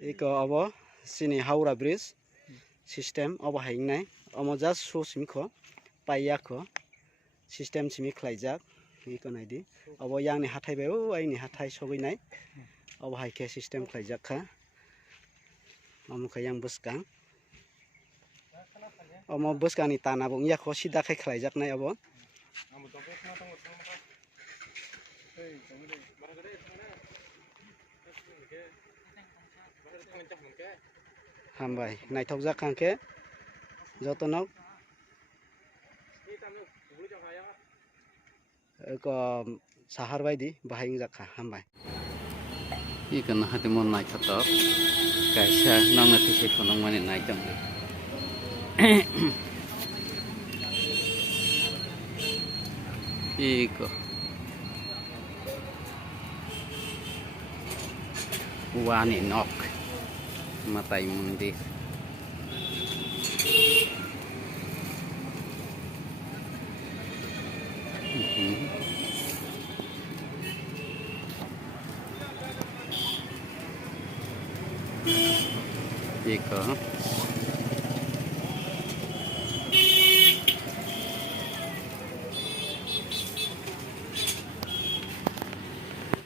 Iko abo sini Howrah Bridge system abo haingnai omo just show simko paiyako system simi khlaijak iko naidi abo yang ni hathai bai o aini hathai soginai abo haike system khlaijak kha omo kha yang buskang omo buskang ni tana bo yako sida khai khlaijak nai abo hambai naithokjak khangke jotonok ko sahar baidi bahayingjak kha hambai ikon hatimon naithotok kaisa nangna thise khonong mani naitong iko wani nok matai mundir iko